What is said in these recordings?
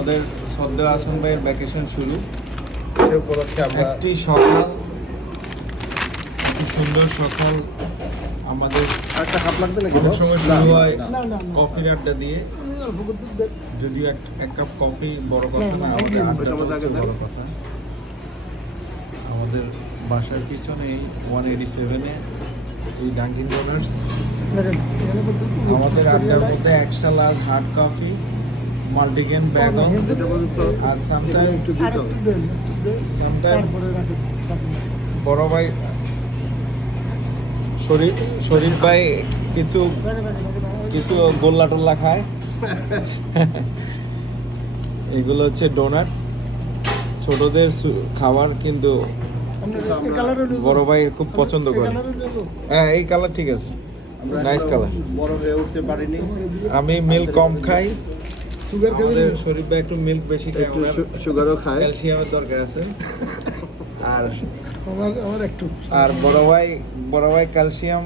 আমাদের সদ্য আসন ভাইয়ের ভ্যাকেশন শুরু। সে উপলক্ষে আমরা একটি সকাল, একটি সুন্দর সকাল আমাদের একটা হাফ লাগবে নাকি অনেক boss? সময় না, শুরু হয় না, না, না, না। কফির আড্ডা দিয়ে। যদিও এক কাপ কফি বড় কথা না, না, না, আমাদের না, আড্ডাটা ওইটার মধ্যে হচ্ছে আগে বড় কথা। আমাদের বাসার পিছনে 187-এ এই ডাঙ্কিন ডোনার্স। আমাদের আড্ডার মধ্যে extra large hard coffee, multigrain ব্যাগন, এটা পর্যন্ত আর সামটাইম একটু দিতে সামটাইম বড় ভাই শরীফ ভাই কিছু কিছু গোল্লা টোল্লা খায়। এগুলো হচ্ছে ডোনাট, ছোটদের খাবার, কিন্তু বড় ভাই খুব পছন্দ করে। হ্যাঁ, এই কালার ঠিক আছে, আমরা নাইস কালার। বড় হয়ে উঠতে পারিনি, আমি মিল্ক কম খাই, সুগার আমাদের শরীফ ভাই একটু মিল্ক বেশি খায়, একটু সুগারও খায়। ক্যালসিয়ামের দরকার আছে। আর আমার একটু বড় ভাই ক্যালসিয়াম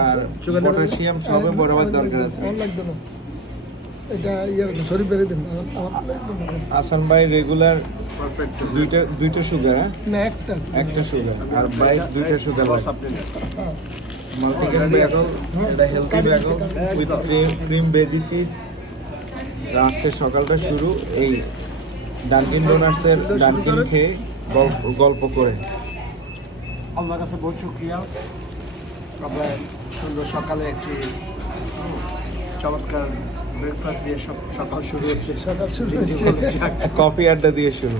আর সুগার নেবেন? পটাশিয়াম সবে বড় ভাই দরকার আছে। আমার লাগতো না, এটা শরীর বেড়ে দেন, আমার লাগতো না। আসান ভাই রেগুলার পারফেক্ট। দুইটা সুগার, হ্যাঁ না, একটা সুগার, আর বাইক দুইটা সুগার। বস আপনি নেন। হ্যাঁ। মাল্টিগ্রেন ব্যাগল, এটা হেলদি ব্যাগল উইথ ক্রিম ভেজি চিজ। আজকে সকালটা শুরু এই ডানকিন ডোনাটসের ডানকিন খেয়ে গল্প করে। আল্লাহর কাছে বহুত শুকরিয়া, আমরা সুন্দর সকালে একটি চমৎকার ব্রেকফাস্ট দিয়ে সকাল শুরু হচ্ছে। সকাল শুরু দিনটি হচ্ছে। হলো যাক। কফি আড্ডা দিয়ে শুরু।